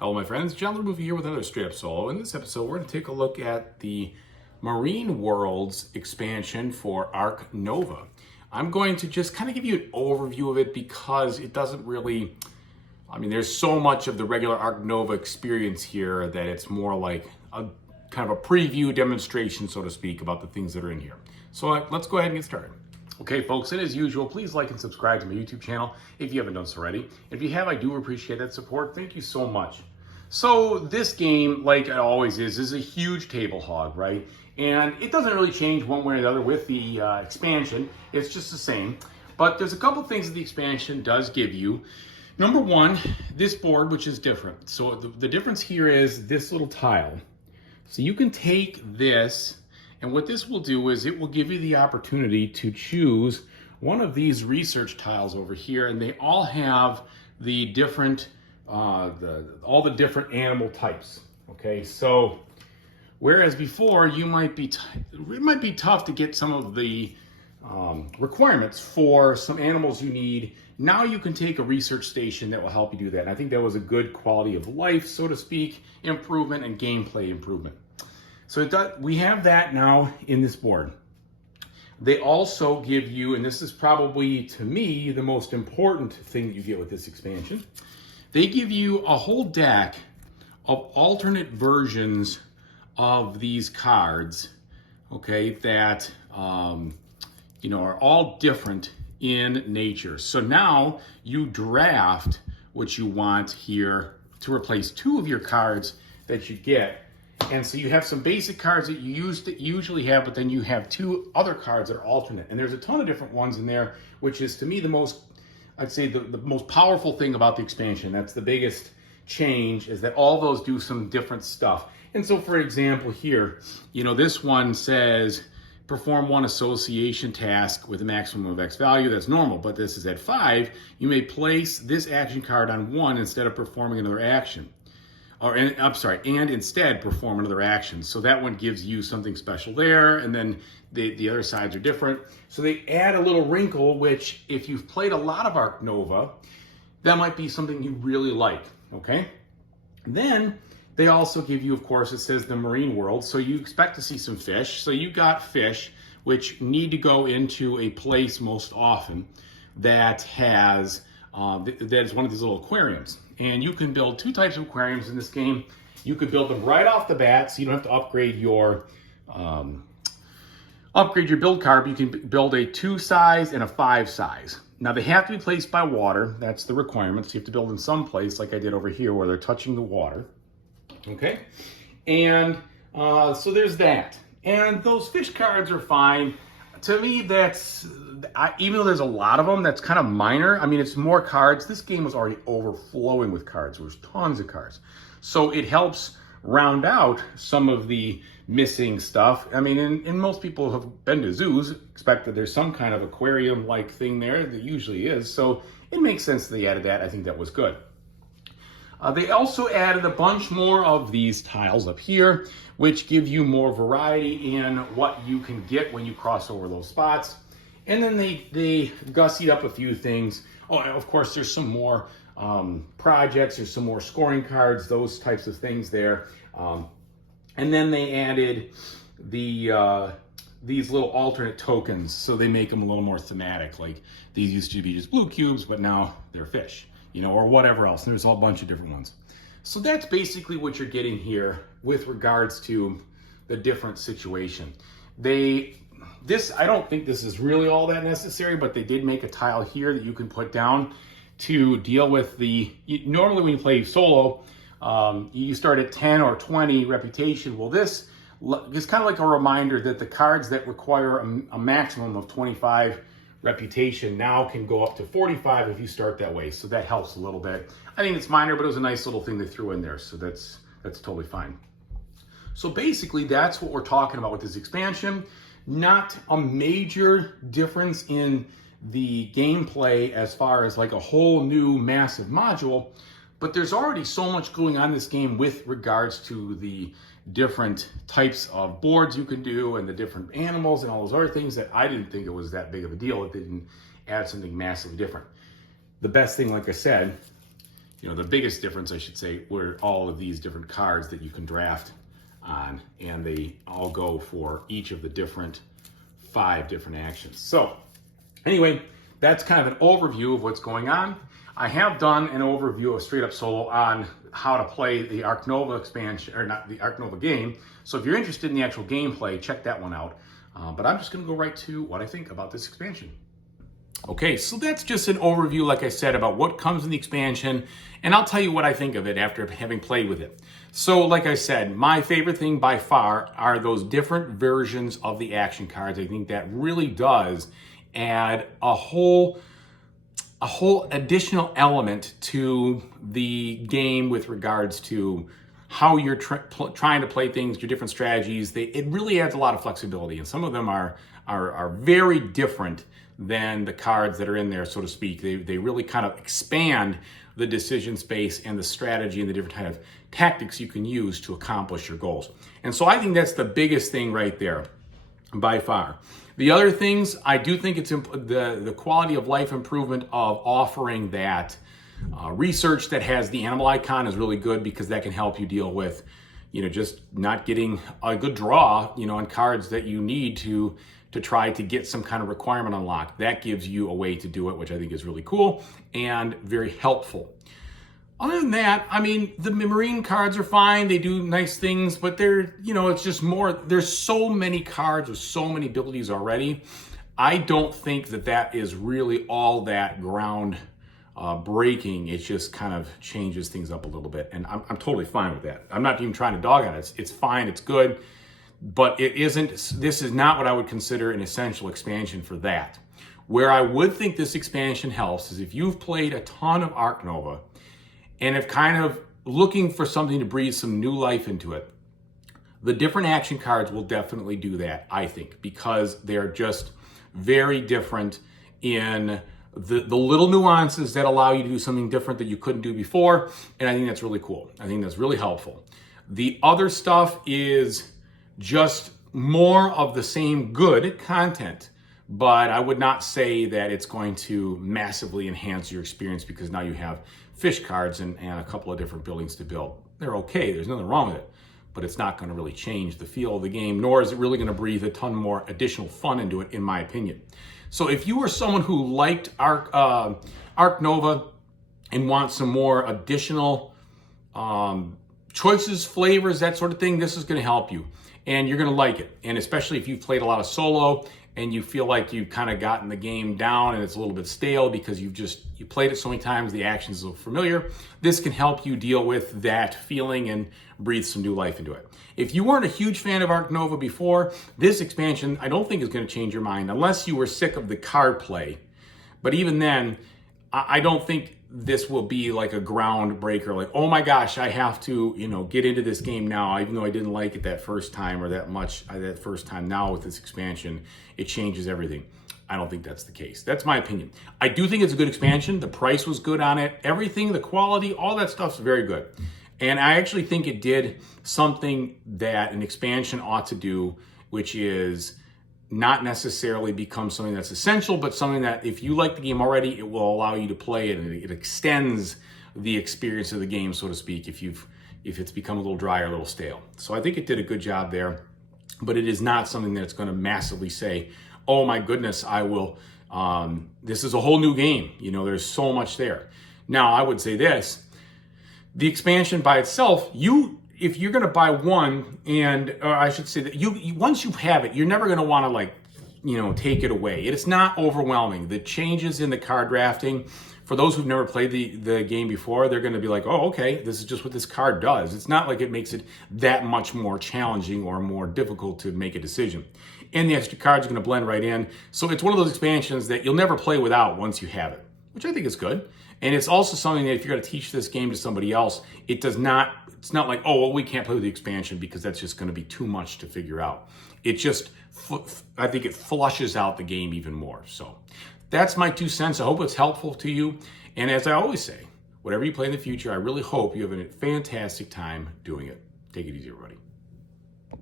Hello my friends, John LaRuffa here with another Straight Up Solo. In this episode, we're going to take a look at the Marine Worlds expansion for Ark Nova. I'm going to just kind of give you an overview of it because it doesn't really, there's so much of the regular Ark Nova experience here that it's more like a kind of a preview demonstration, so to speak, about the things that are in here. So let's go ahead and get started. Okay, folks, and as usual, please like and subscribe to my YouTube channel if you haven't done so already. If you have, I do appreciate that support. Thank you so much. So this game, like it always is a huge table hog, right? And it doesn't really change one way or the other with the expansion. It's just the same. But there's a couple things that the expansion does give you. Number one, this board, which is different. So the difference here is this little tile. So you can take this, and what this will do is it will give you the opportunity to choose one of these research tiles over here, and they all have the different all the different animal types. Okay, so whereas before it might be tough to get some of the requirements for some animals you need, now you can take a research station that will help you do that. And I think that was a good quality of life, so to speak, improvement and gameplay improvement. So we have that now in this board. They also give you, and this is probably to me the most important thing that you get with this expansion, they give you a whole deck of alternate versions of these cards, okay, that are all different in nature. So now you draft what you want here to replace two of your cards that you get. And so you have some basic cards that you usually have, but then you have two other cards that are alternate. And there's a ton of different ones in there, which is to me the most, I'd say the most powerful thing about the expansion. That's the biggest change, is that all those do some different stuff. And so for example here, this one says perform one association task with a maximum of X value. That's normal, but this is at 5. You may place this action card on 1 instead of performing another action. And instead perform another action. So that one gives you something special there, and then the other sides are different. So they add a little wrinkle, which if you've played a lot of Ark Nova, that might be something you really like, okay? Then they also give you, of course, it says the Marine World, so you expect to see some fish. So you got fish, which need to go into a place most often that has, that is one of these little aquariums. And you can build two types of aquariums in this game. You could build them right off the bat, so you don't have to upgrade your build card. You can build a 2 size and a 5 size. Now they have to be placed by water. That's the requirement. So you have to build in some place, like I did over here, where they're touching the water. Okay, and so there's that. And those fish cards are fine. To me, even though there's a lot of them, that's kind of minor. It's more cards. This game was already overflowing with cards. There was tons of cards. So it helps round out some of the missing stuff. And most people who have been to zoos expect that there's some kind of aquarium-like thing there. There usually is. So it makes sense that they added that. I think that was good. They also added a bunch more of these tiles up here, which give you more variety in what you can get when you cross over those spots. And then they gussied up a few things. Oh, and of course, there's some more projects, there's some more scoring cards, those types of things there. And then they added these little alternate tokens, so they make them a little more thematic. Like these used to be just blue cubes, but now they're fish, or whatever else. There's a whole bunch of different ones. So that's basically what you're getting here with regards to the different situation. I don't think this is really all that necessary, but they did make a tile here that you can put down to deal with normally when you play solo, you start at 10 or 20 reputation. Well, this is kind of like a reminder that the cards that require a maximum of 25 reputation now can go up to 45 if you start that way. So that helps a little bit. I think it's minor, but it was a nice little thing they threw in there. So that's totally fine. So basically that's what we're talking about with this expansion. Not a major difference in the gameplay as far as like a whole new massive module, but there's already so much going on in this game with regards to the different types of boards you can do and the different animals and all those other things that I didn't think it was that big of a deal. It didn't add something massively different. The best thing, like I said, the biggest difference, I should say, were all of these different cards that you can draft on, and they all go for each of the different 5 different actions. So anyway, that's kind of an overview of what's going on. I have done an overview of Straight Up Solo on how to play the Ark Nova expansion, or not the Ark Nova game. So if you're interested in the actual gameplay, check that one out. But I'm just going to go right to what I think about this expansion. Okay, so that's just an overview, like I said, about what comes in the expansion, and I'll tell you what I think of it after having played with it. So, like I said, my favorite thing by far are those different versions of the action cards. I think that really does add a whole additional element to the game with regards to how you're trying to play things, your different strategies. It really adds a lot of flexibility, and some of them are very different than the cards that are in there, so to speak. They really kind of expand the decision space and the strategy and the different kind of tactics you can use to accomplish your goals. And so I think that's the biggest thing right there, by far. The other things, I do think it's the quality of life improvement of offering that research that has the animal icon is really good, because that can help you deal with, just not getting a good draw, on cards that you need to try to get some kind of requirement unlocked. That gives you a way to do it, which I think is really cool and very helpful. Other than that, I mean, the Marine cards are fine. They do nice things, but they're, it's just more, there's so many cards with so many abilities already. I don't think that is really all that ground breaking. It just kind of changes things up a little bit, and I'm totally fine with that. I'm not even trying to dog on it. It's fine, it's good, but this is not what I would consider an essential expansion for that. Where I would think this expansion helps is if you've played a ton of Ark Nova and if kind of looking for something to breathe some new life into it. The different action cards will definitely do that, I think, because they're just very different in the little nuances that allow you to do something different that you couldn't do before, and I think that's really cool. I think that's really helpful. The other stuff is just more of the same good content, but I would not say that it's going to massively enhance your experience, because now you have fish cards and a couple of different buildings to build. They're okay, there's nothing wrong with it, but it's not going to really change the feel of the game, nor is it really going to breathe a ton more additional fun into it, in my opinion. So if you were someone who liked Ark Nova and wants some more additional choices, flavors, that sort of thing, this is going to help you. And you're going to like it. And especially if you've played a lot of solo and you feel like you've kind of gotten the game down and it's a little bit stale because you played it so many times, the actions are familiar, this can help you deal with that feeling and breathe some new life into it. If you weren't a huge fan of Ark Nova before, this expansion I don't think is going to change your mind, unless you were sick of the card play. But even then, I don't think this will be like a groundbreaker, like, oh my gosh, I have to, get into this game now, even though I didn't like it that first time or that much that first time. Now with this expansion, it changes everything. I don't think that's the case. That's my opinion. I do think it's a good expansion. The price was good on it. Everything, the quality, all that stuff's very good. And I actually think it did something that an expansion ought to do, which is not necessarily become something that's essential, but something that if you like the game already, it will allow you to play it, and it extends the experience of the game, so to speak, if it's become a little dry or a little stale. So I think it did a good job there, but it is not something that's going to massively say, oh my goodness, I will, this is a whole new game. There's so much there. Now, I would say this, the expansion by itself, if you're going to buy one, or I should say that you once you have it, you're never going to want to take it away. It's not overwhelming. The changes in the card drafting, for those who've never played the game before, they're going to be like, oh, okay, this is just what this card does. It's not like it makes it that much more challenging or more difficult to make a decision. And the extra cards are going to blend right in. So it's one of those expansions that you'll never play without once you have it, which I think is good. And it's also something that if you're going to teach this game to somebody else, it's not like, oh, well, we can't play with the expansion because that's just going to be too much to figure out. It just, I think it flushes out the game even more. So that's my 2 cents. I hope it's helpful to you. And as I always say, whatever you play in the future, I really hope you have a fantastic time doing it. Take it easy, everybody.